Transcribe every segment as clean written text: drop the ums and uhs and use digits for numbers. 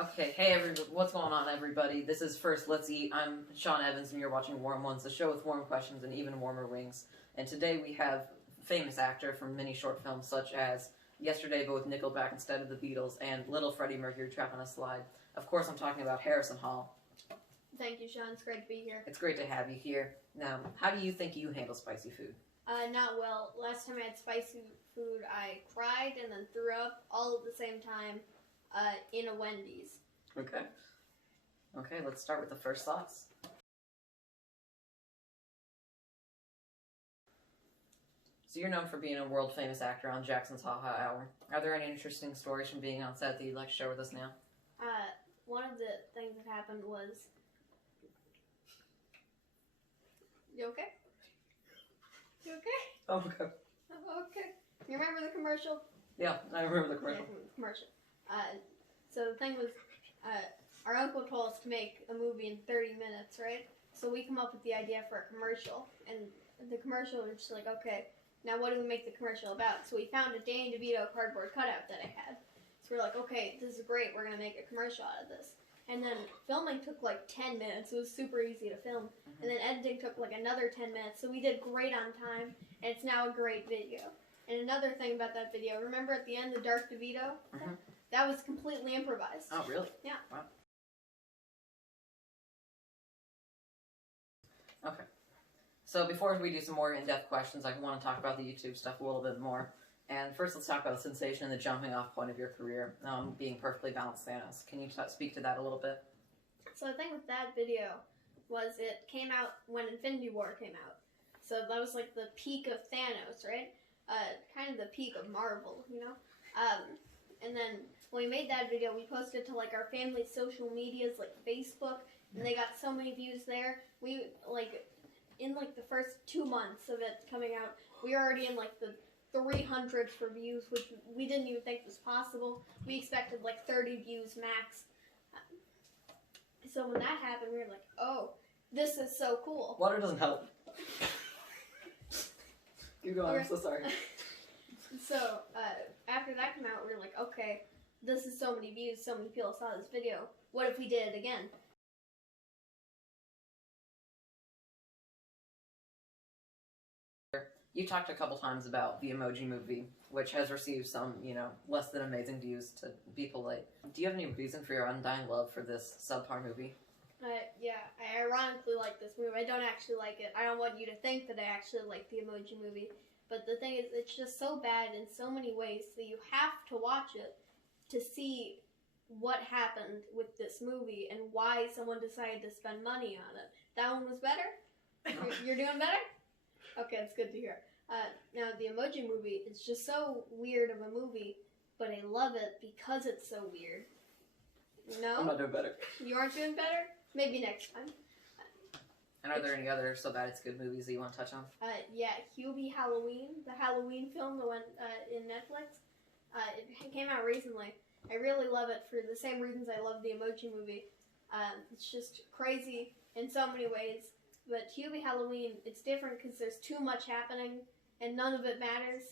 Okay, hey everybody, what's going on everybody? This is First Let's Eat. I'm Sean Evans and you're watching Warm Ones, the show with warm questions and even warmer wings. And today we have famous actor from many short films such as Yesterday but with Nickelback instead of the Beatles and Little Freddie Mercury Trapped on a Slide. Of course I'm talking about Harrison Hall. Thank you, Sean. It's great to be here. It's great to have you here. Now, how do you think you handle spicy food? Not well. Last time I had spicy food, I cried and then threw up all at the same time in a Wendy's. Okay. Okay, let's start with the first thoughts. So you're known for being a world-famous actor on Jackson's Ha Ha Hour. Are there any interesting stories from being on set that you'd like to share with us now? One of the things that happened was... You okay? You okay? Oh, okay. Okay. You remember the commercial? Yeah, I remember the commercial. Yeah, the commercial. So the thing was, our uncle told us to make a movie in 30 minutes, right? So we come up with the idea for a commercial, and the commercial was just like, okay, now what do we make the commercial about? So we found a Danny DeVito cardboard cutout that I had. So we're like, okay, this is great, we're going to make a commercial out of this. And then filming took like 10 minutes, it was super easy to film. And then editing took like another 10 minutes, so we did great on time, and it's now a great video. And another thing about that video, remember at the end the Dark DeVito? That was completely improvised. Oh, really? Yeah. Wow. Okay. So before we do some more in-depth questions, I want to talk about the YouTube stuff a little bit more. And first, let's talk about the sensation and the jumping-off point of your career, being Perfectly Balanced Thanos. Can you speak to that a little bit? So the thing with that video was it came out when Infinity War came out. So that was like the peak of Thanos, right? Kind of the peak of Marvel, you know? And then when we made that video, we posted it to like our family's social medias, like Facebook, and they got so many views there. We, like, in like the first 2 months of it coming out, we were already in like the 300s for views, which we didn't even think was possible. We expected like 30 views max. So when that happened, we were like, oh, this is so cool. Water doesn't help. Keep going, I'm so sorry. So, after that came out, we were like, okay, this is so many views, so many people saw this video. What if we did it again? You talked a couple times about the Emoji Movie, which has received some, less than amazing views, to be polite. Do you have any reason for your undying love for this subpar movie? Yeah, I ironically like this movie. I don't actually like it. I don't want you to think that I actually like the Emoji Movie. But the thing is, it's just so bad in so many ways that you have to watch it to see what happened with this movie and why someone decided to spend money on it. That one was better? You're doing better? Okay, that's good to hear. Now, the Emoji Movie, it's just so weird of a movie, but I love it because it's so weird. No? I'm not doing better. You aren't doing better? Maybe next time. And are there any other so bad it's good movies that you want to touch on? Yeah, Hubie Halloween, the Halloween film that went in Netflix. It came out recently. I really love it for the same reasons I love the Emoji Movie. It's just crazy in so many ways. But Hubie Halloween, it's different because there's too much happening and none of it matters.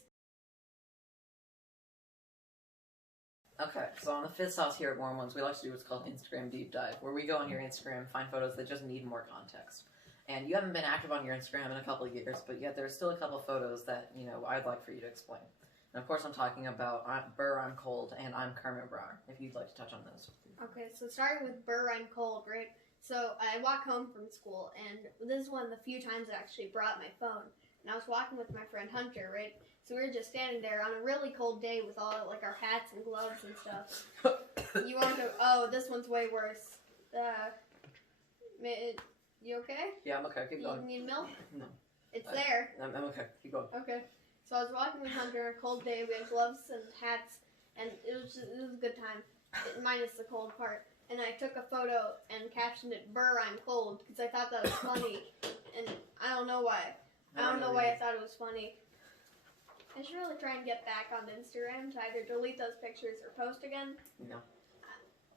Okay, so on the fifth sauce here at Warm Ones, we like to do what's called Instagram Deep Dive, where we go on your Instagram and find photos that just need more context. And you haven't been active on your Instagram in a couple of years, but yet there's still a couple of photos that, I'd like for you to explain. And of course I'm talking about Burr and Cold and I'm Kermit Brower, if you'd like to touch on those. Okay, so starting with Burr and Cold, right? So I walk home from school, and this is one of the few times I actually brought my phone. And I was walking with my friend Hunter, right? So we were just standing there on a really cold day with all like our hats and gloves and stuff. You want to? Oh, this one's way worse. You okay? Yeah, I'm okay. Keep going. You need milk? No. It's there. I'm okay. Keep going. Okay. So I was walking with Hunter on a cold day. We had gloves and hats, and it was a good time, minus the cold part. And I took a photo and captioned it "Burr, I'm Cold" because I thought that was funny, and I don't know why. I don't know why I thought it was funny. I should really try and get back on Instagram to either delete those pictures or post again. No.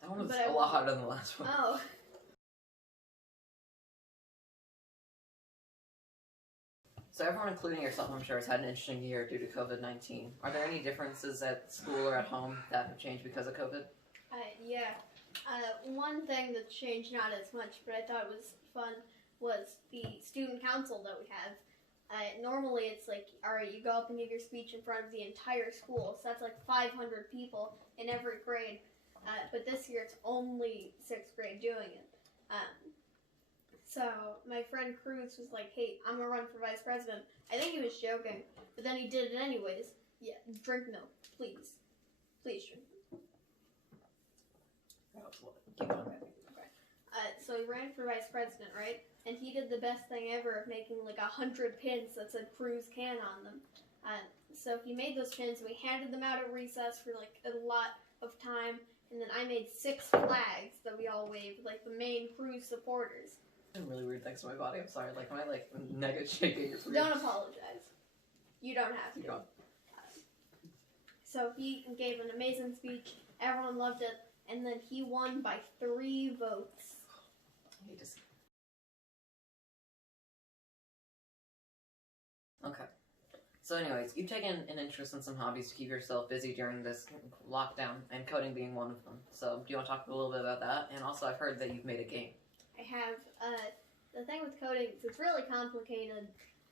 That one was a lot harder than the last one. Oh. So everyone, including yourself, I'm sure, has had an interesting year due to COVID-19. Are there any differences at school or at home that have changed because of COVID? Yeah. One thing that's changed, not as much, but I thought was fun, was the student council that we have. Normally it's like, alright, you go up and give your speech in front of the entire school, so that's like 500 people in every grade. But this year it's only 6th grade doing it. So my friend Cruz was like, hey, I'm gonna run for vice president. I think he was joking, but then he did it anyways. Yeah, drink milk, please. Please drink milk. Keep going. Okay. So he ran for vice president, right? And he did the best thing ever of making like 100 pins that said Cruz can on them. So he made those pins, and we handed them out at recess for like a lot of time. And then I made 6 flags that we all waved, like the main Cruz supporters. Really weird things to my body. I'm sorry. Like my neck is shaking. It's weird. Don't apologize. You don't have to. Keep going. So he gave an amazing speech. Everyone loved it, and then he won by 3 votes. I hate to see. Okay. So anyways, you've taken an interest in some hobbies to keep yourself busy during this lockdown, and coding being one of them. So do you want to talk a little bit about that? And also I've heard that you've made a game. I have. The thing with coding is it's really complicated,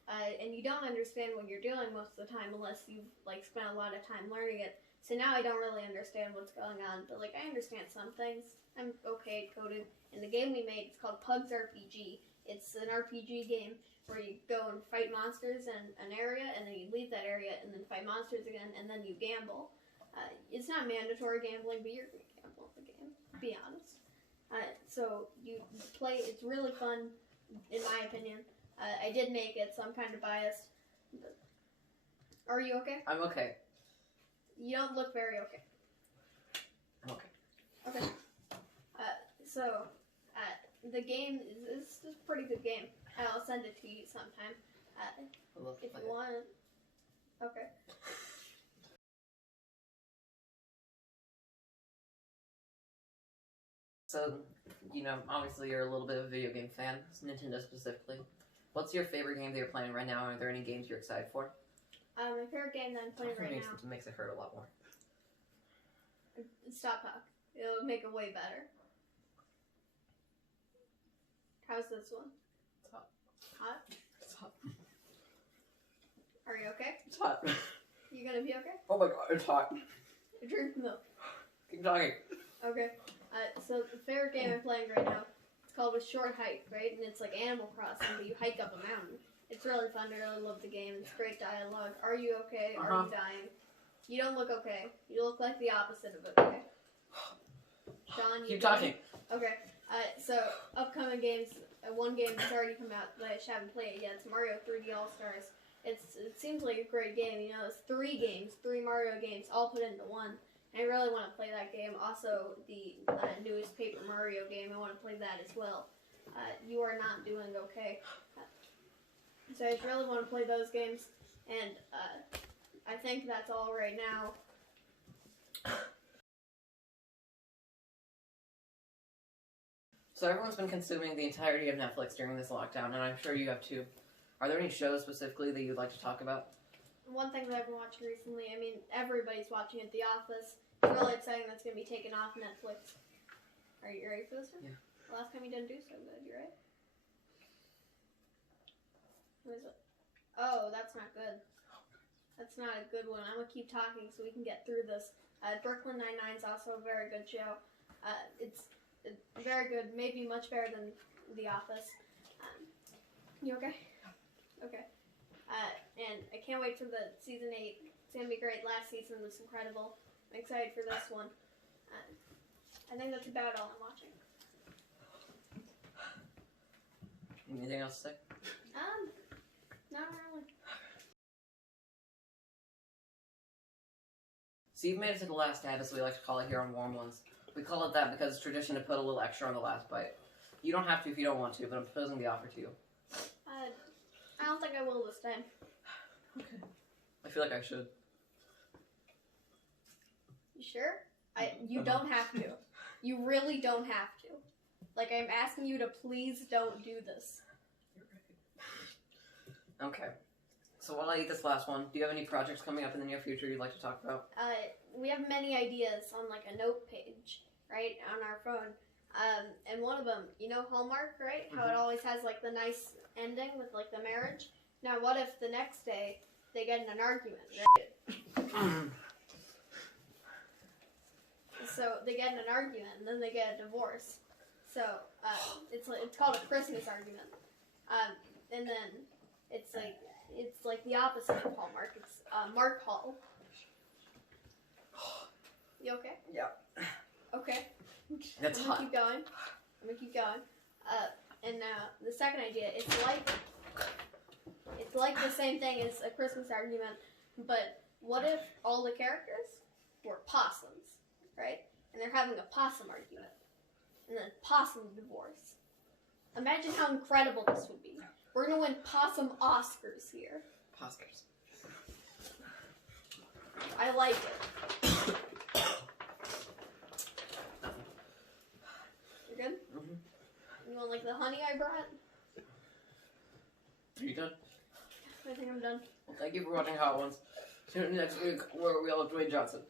and you don't understand what you're doing most of the time unless you've like spent a lot of time learning it. So now I don't really understand what's going on, but like I understand some things. I'm okay at coding. And the game we made is called Pugs RPG. It's an RPG game where you go and fight monsters in an area, and then you leave that area, and then fight monsters again, and then you gamble. It's not mandatory gambling, but you're going to gamble in the game, to be honest. So you play, it's really fun, in my opinion. I did make it, so I'm kind of biased. But are you okay? I'm okay. You don't look very okay. I'm okay. Okay. So, the game is a pretty good game. I'll send it to you sometime. If you want. Okay. So, you know, obviously you're a little bit of a video game fan, Nintendo specifically. What's your favorite game that you're playing right now? Are there any games you're excited for? My favorite game that I'm playing right now. It makes it hurt a lot more. Stop talk. It'll make it way better. How's this one? It's hot. Hot? It's hot. Are you okay? It's hot. You gonna be okay? Oh my god, it's hot. Drink milk. Keep talking. Okay. So the favorite game I'm playing right now, it's called A Short Hike, right? And it's like Animal Crossing, but you hike up a mountain. It's really fun. I really love the game. It's great dialogue. Are you okay? Are you dying? You don't look okay. You look like the opposite of it, okay? Sean, you keep talking. Okay. So upcoming games. One game that's already come out that I just haven't played yet. It's Mario 3D All Stars. It seems like a great game. You know, it's 3 games, 3 Mario games, all put into one. And I really want to play that game. Also, the newest Paper Mario game. I want to play that as well. You are not doing okay. So I just really want to play those games, and I think that's all right now. So everyone's been consuming the entirety of Netflix during this lockdown, and I'm sure you have too. Are there any shows specifically that you'd like to talk about? One thing that I've been watching recently, I mean, everybody's watching it, The Office. It's really exciting that's going to be taken off Netflix. Are you ready for this one? Yeah. The last time you didn't do so good, you right? What is it? Oh, that's not good. That's not a good one. I'm going to keep talking so we can get through this. Brooklyn Nine-Nine is also a very good show. It's very good, maybe much better than The Office. You okay? Okay. And I can't wait for the season 8. It's going to be great. Last season was incredible. I'm excited for this one. I think that's about all I'm watching. Anything else to say? Not really. So you've made it to the last tab, as we like to call it here on Warm Ones. We call it that because it's tradition to put a little extra on the last bite. You don't have to if you don't want to, but I'm proposing the offer to you. I don't think I will this time. Okay. I feel like I should. You sure? You don't have to. You really don't have to. Like, I'm asking you to please don't do this. Okay. So while I eat this last one, do you have any projects coming up in the near future you'd like to talk about? We have many ideas on, like, a note page. right, on our phone. And one of them, you know Hallmark, right? How it always has like the nice ending with like the marriage. Now, what if the next day they get in an argument, right? So they get in an argument and then they get a divorce. So it's called a Christmas argument. And then it's like the opposite of Hallmark. It's Mark Hall. You okay? Yeah. Okay. That's I'm hot. gonna keep going. And now the second idea, it's like the same thing as a Christmas argument, but what if all the characters were possums, right? And they're having a possum argument, and then possum divorce. Imagine how incredible this would be. We're gonna win possum Oscars here. Oscars. I like it. You're good? Mm-hmm. You want like the honey I brought? Are you done? I think I'm done. Well, thank you for watching Hot Ones. Tune in next week where we all have Dwayne Johnson.